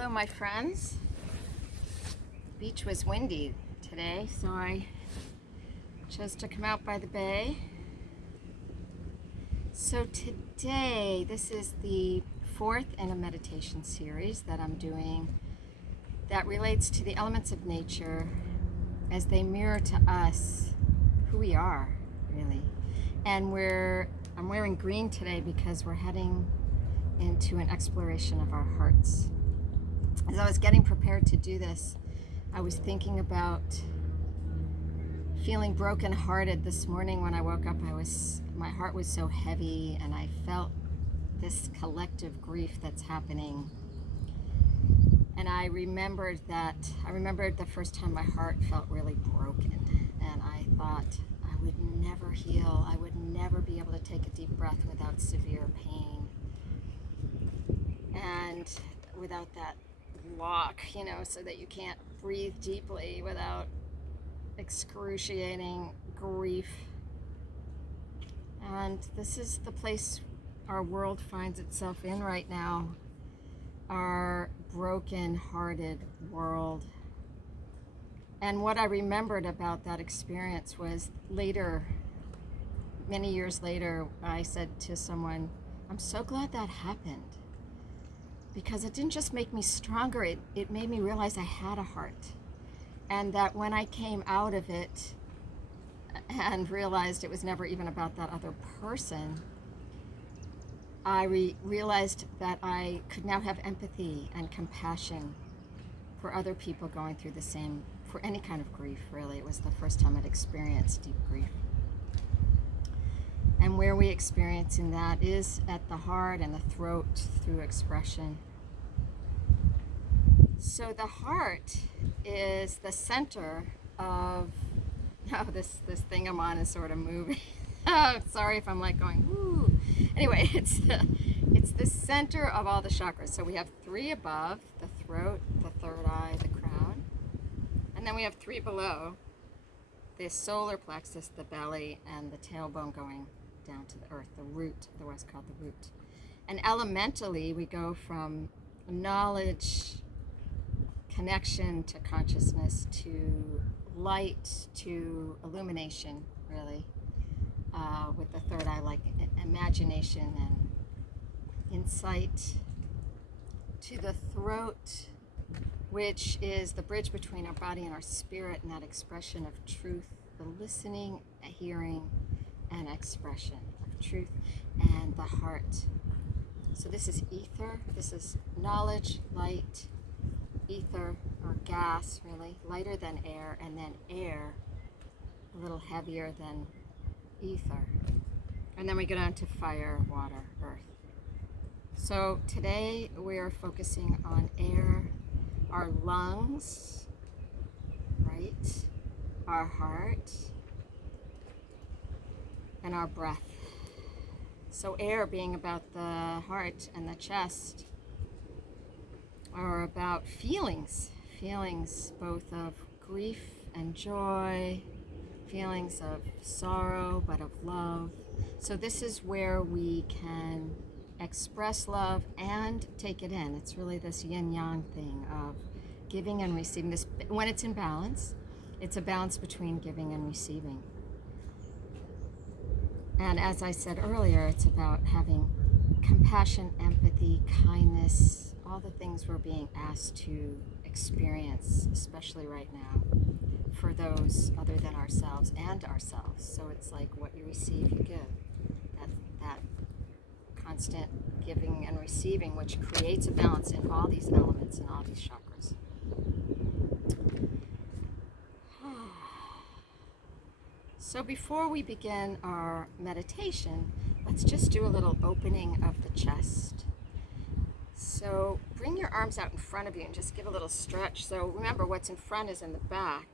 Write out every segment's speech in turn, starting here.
Hello, my friends. The beach was windy today, so I chose to come out by the bay. So today, this is the fourth in a meditation series that I'm doing that relates to the elements of nature as they mirror to us who we are, really. And I'm wearing green today because we're heading into an exploration of our hearts. As I was getting prepared to do this, I was thinking about feeling brokenhearted this morning when I woke up. My heart was so heavy, and I felt this collective grief that's happening. And I remembered the first time my heart felt really broken, and I thought I would never heal. I would never be able to take a deep breath without severe pain and without that lock, so that you can't breathe deeply without excruciating grief. And this is the place our world finds itself in right now, our broken-hearted world. And what I remembered about that experience was later, many years later, I said to someone, I'm so glad that happened, because it didn't just make me stronger, it made me realize I had a heart. And that when I came out of it and realized it was never even about that other person, I realized that I could now have empathy and compassion for other people going through the same, for any kind of grief, really. It was the first time I'd experienced deep grief. And where we experience in that is at the heart and the throat through expression. So the heart is the center of, this thing I'm on is sort of moving. Sorry if I'm like going, woo. Anyway, it's the center of all the chakras. So we have 3 above, the throat, the third eye, the crown. And then we have 3 below, the solar plexus, the belly, and the tailbone going down to the earth, the root, otherwise called the root. And elementally, we go from knowledge, connection to consciousness, to light, to illumination, really, with the third eye, like imagination and insight, to the throat, which is the bridge between our body and our spirit, and that expression of truth, the listening, hearing, and expression of truth, and the heart. So this is ether, this is knowledge, light, ether, or gas, really, lighter than air, and then air, a little heavier than ether. And then we go down to fire, water, earth. So today we are focusing on air, our lungs, right, our heart, and our breath. So air being about the heart and the chest, are about feelings both of grief and joy, feelings of sorrow but of love. So this is where we can express love and take it in. It's really this yin-yang thing of giving and receiving. This, when it's in balance, it's a balance between giving and receiving. And as I said earlier, it's about having compassion, empathy, kindness, all the things we're being asked to experience, especially right now, for those other than ourselves and ourselves. So it's like what you receive, you give. That constant giving and receiving, which creates a balance in all these elements and all these chakras. So before we begin our meditation, let's just do a little opening of the chest. So bring your arms out in front of you and just give a little stretch. So remember, what's in front is in the back,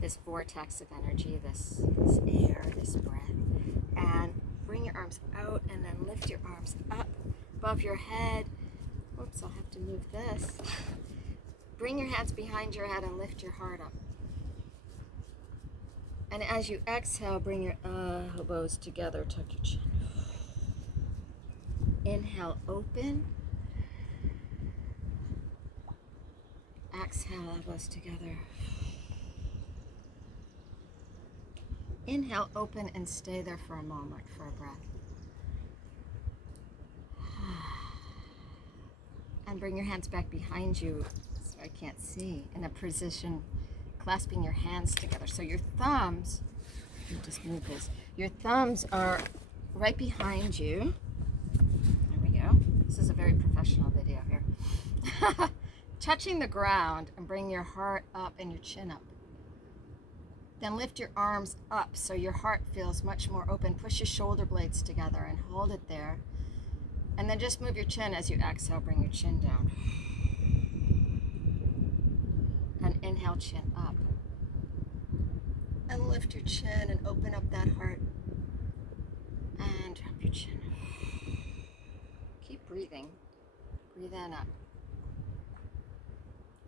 this vortex of energy, this air, this breath. And bring your arms out and then lift your arms up above your head. Whoops, I'll have to move this. Bring your hands behind your head and lift your heart up. And as you exhale, bring your elbows together, tuck your chin. Inhale, open. Exhale, elbows together. Inhale, open and stay there for a moment for a breath. And bring your hands back behind you so I can't see, in a position clasping your hands together. So your thumbs, let me just move this. Your thumbs are right behind you. There we go. This is a very professional video here. Touching the ground, and bring your heart up and your chin up. Then lift your arms up so your heart feels much more open. Push your shoulder blades together and hold it there. And then just move your chin as you exhale, bring your chin down. And inhale, chin up. And lift your chin and open up that heart. And drop your chin. Keep breathing. Breathe in up.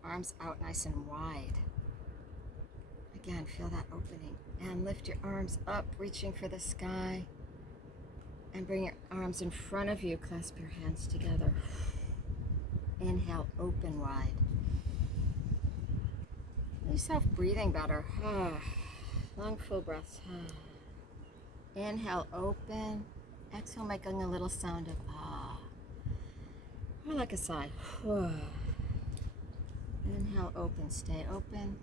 Arms out nice and wide. Again, feel that opening. And lift your arms up, reaching for the sky. And bring your arms in front of you. Clasp your hands together. Inhale, open wide. Make yourself breathing better. Long, full breaths. Inhale, open. Exhale, making a little sound of ah. Or like a sigh. Inhale, open. Stay open.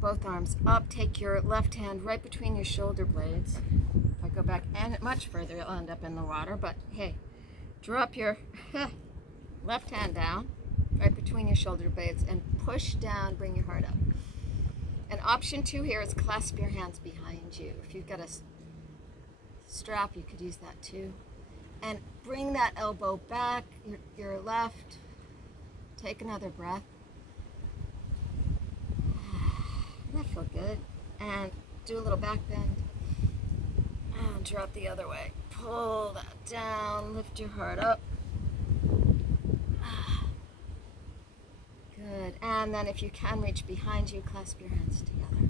Both arms up. Take your left hand right between your shoulder blades. If I go back and much further, you'll end up in the water. But hey, drop your left hand down right between your shoulder blades and push down. Bring your heart up. And option 2 here is clasp your hands behind you. If you've got a strap, you could use that too. And bring that elbow back, your left. Take another breath. That felt good. And do a little back bend. And drop the other way. Pull that down. Lift your heart up. Good. And then if you can reach behind you, clasp your hands together.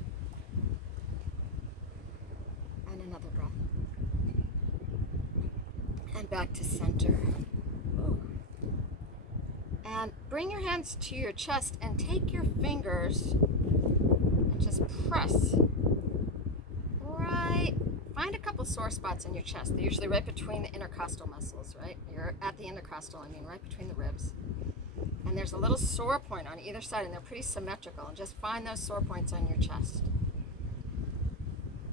And another breath. And back to center. Ooh. And bring your hands to your chest and take your fingers and just press. Right. Find a couple sore spots in your chest. They're usually right between the intercostal muscles, right? You're at the intercostal, right between the ribs. And there's a little sore point on either side, and they're pretty symmetrical. And just find those sore points on your chest.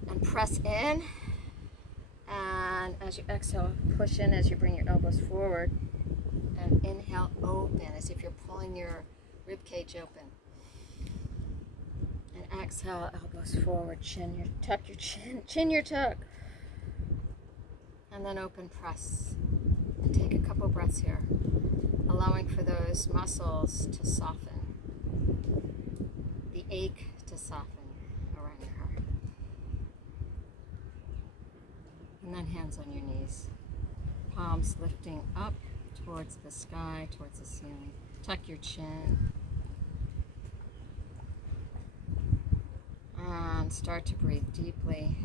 And press in. And as you exhale, push in as you bring your elbows forward. And inhale, open, as if you're pulling your rib cage open. And exhale, elbows forward, tuck your chin your tuck. And then open, press. And take a couple breaths here, allowing for those muscles to soften, the ache to soften around your heart. And then hands on your knees, palms lifting up towards the sky, towards the ceiling. Tuck your chin. And start to breathe deeply.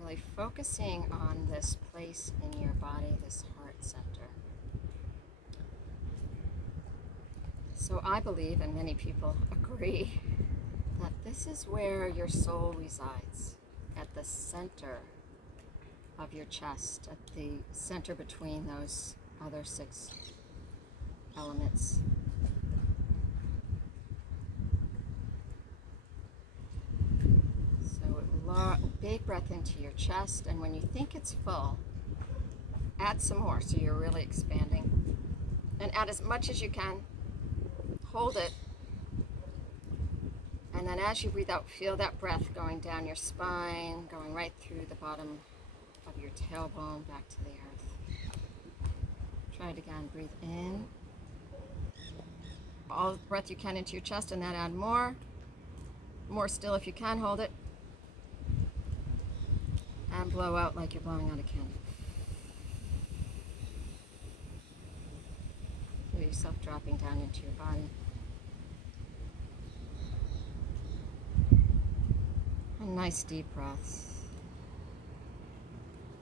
Really focusing on this place in your body, this heart center. So I believe, and many people agree, that this is where your soul resides, at the center of your chest, at the center between those other 6 elements. So big breath into your chest, and when you think it's full, add some more so you're really expanding. And add as much as you can. Hold it. And then as you breathe out, feel that breath going down your spine, going right through the bottom of your tailbone back to the earth. Try it again. Breathe in. All the breath you can into your chest, and then add more. More still if you can. Hold it. And blow out like you're blowing out a candle. Feel yourself dropping down into your body. And nice deep breaths.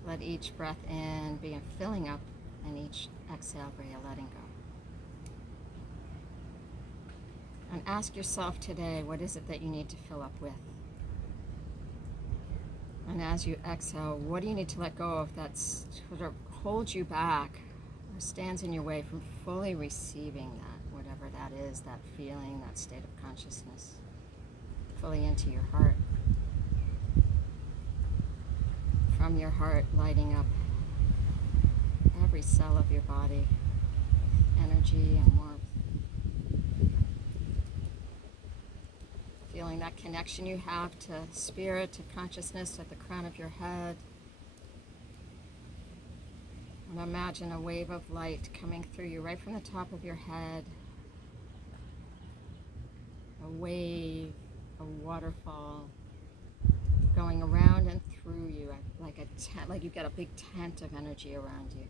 Let each breath in be a filling up, and each exhale be a letting go. And ask yourself today, what is it that you need to fill up with? And as you exhale, what do you need to let go of that sort of holds you back or stands in your way from fully receiving that, whatever that is, that feeling, that state of consciousness, fully into your heart. From your heart, lighting up every cell of your body, energy and warmth. Feeling that connection you have to spirit, to consciousness at the crown of your head. And imagine a wave of light coming through you right from the top of your head. A wave, a waterfall, going around and through you like a tent, like you've got a big tent of energy around you.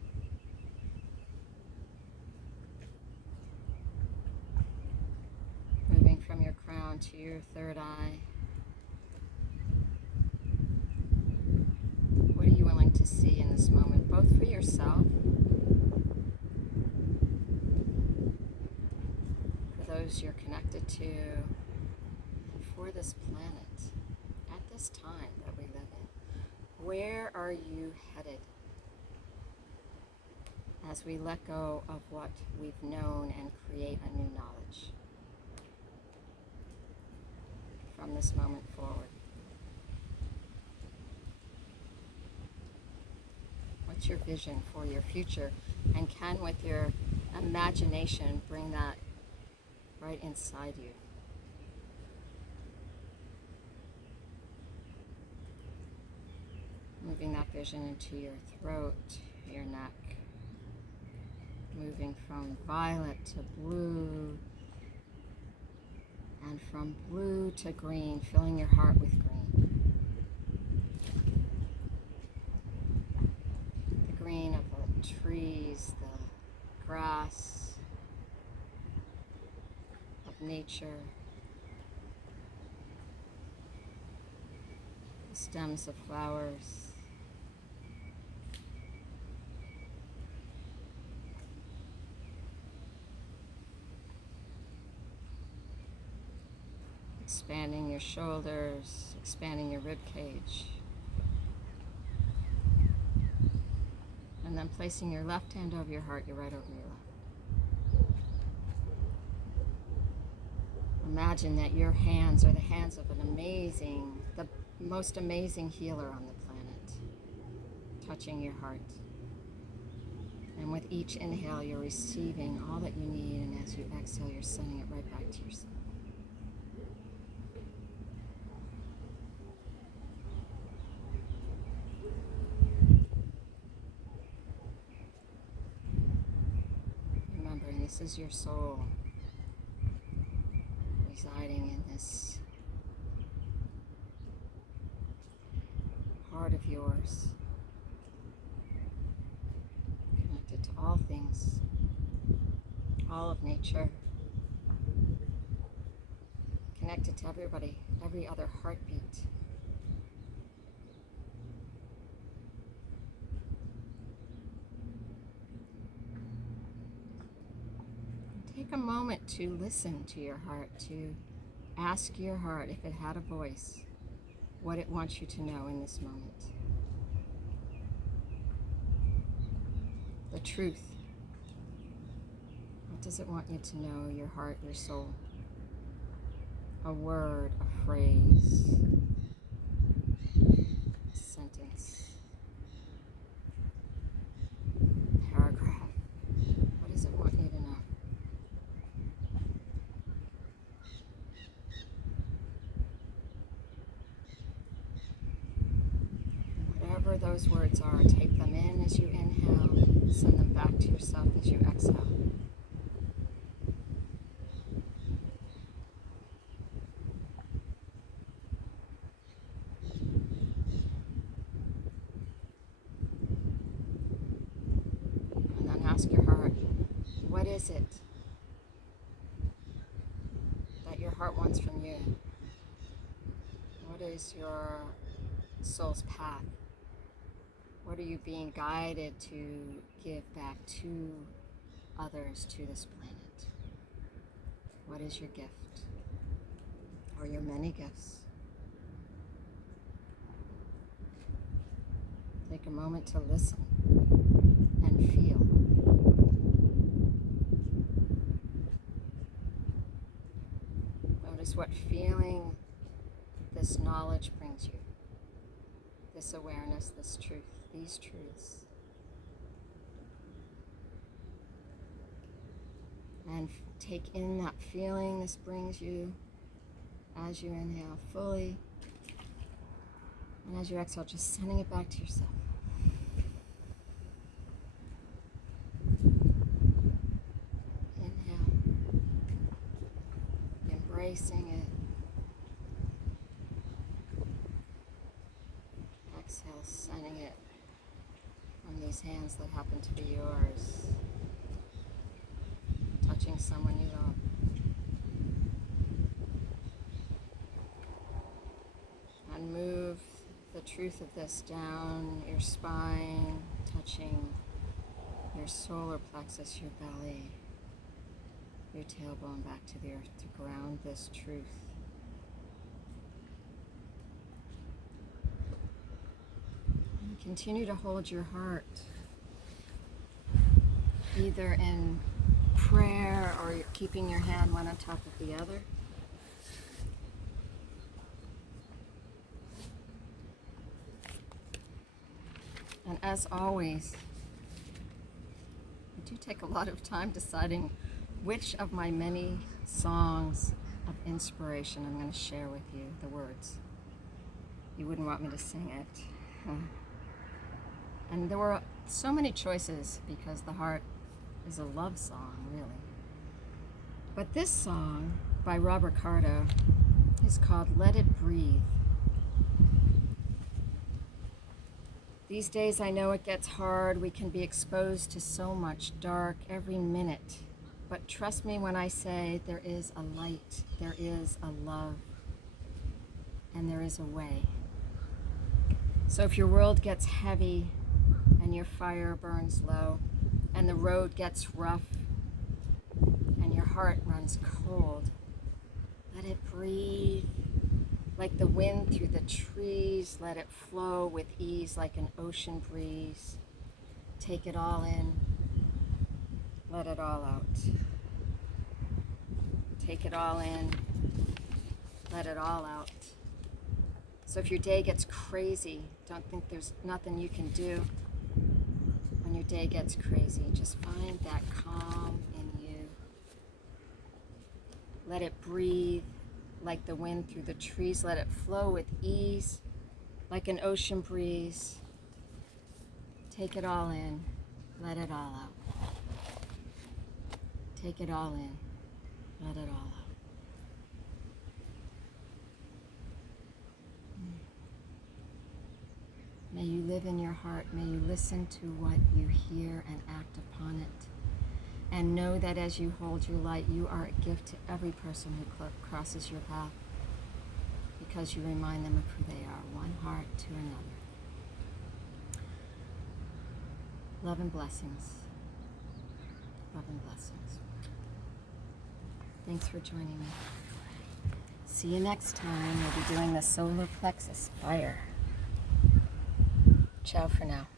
Moving from your crown to your third eye. What are you willing to see in this moment, both for yourself, for those you're connected to, and for this planet at this time that we live in? Where are you headed as we let go of what we've known and create a new knowledge from this moment forward? What's your vision for your future? And can, with your imagination, bring that right inside you? Moving that vision into your throat, your neck. Moving from violet to blue, and from blue to green, filling your heart with green. The green of the trees, the grass, of nature, the stems of flowers. Expanding your shoulders, expanding your rib cage. And then placing your left hand over your heart, your right over your left. Imagine that your hands are the hands of the most amazing healer on the planet, touching your heart. And with each inhale, you're receiving all that you need, and as you exhale, you're sending it right back to yourself. This is your soul residing in this heart of yours, connected to all things, all of nature, connected to everybody, every other heartbeat. Take a moment to listen to your heart, to ask your heart, if it had a voice, what it wants you to know in this moment. The truth. What does it want you to know, your heart, your soul? A word, a phrase, a sentence, paragraph. What does it want you to know? Whatever those words are, take them in as you inhale, send them back to yourself as you exhale. And then ask your heart, what is it that your heart wants from you? What is your soul's path? What are you being guided to give back to others, to this planet? What is your gift? Or your many gifts? Take a moment to listen and feel. Notice what feeling this knowledge brings you. This awareness, this truth, these truths. And take in that feeling this brings you as you inhale fully. And as you exhale, just sending it back to yourself. Inhale. Embracing it. Exhale, sending it from these hands that happen to be yours. Touching someone you love. And move the truth of this down your spine, touching your solar plexus, your belly, your tailbone back to the earth to ground this truth. And continue to hold your heart, either in prayer or you're keeping your hand one on top of the other. And as always, I do take a lot of time deciding which of my many songs of inspiration I'm going to share with you, the words. You wouldn't want me to sing it. And there were so many choices because the heart is a love song, really. But this song by Robert Carter is called Let It Breathe. These days I know it gets hard. We can be exposed to so much dark every minute. But trust me when I say there is a light, there is a love, and there is a way. So if your world gets heavy and your fire burns low and the road gets rough and your heart runs cold, let it breathe. Like the wind through the trees, let it flow with ease like an ocean breeze. Take it all in, let it all out. Take it all in, let it all out. So if your day gets crazy, don't think there's nothing you can do. When your day gets crazy, just find that calm in you. Let it breathe. Like the wind through the trees, let it flow with ease, like an ocean breeze. Take it all in, let it all out. Take it all in, let it all out. May you live in your heart, may you listen to what you hear and act upon it. And know that as you hold your light, you are a gift to every person who crosses your path, because you remind them of who they are, one heart to another. Love and blessings. Love and blessings. Thanks for joining me. See you next time. We'll be doing the solar plexus fire. Ciao for now.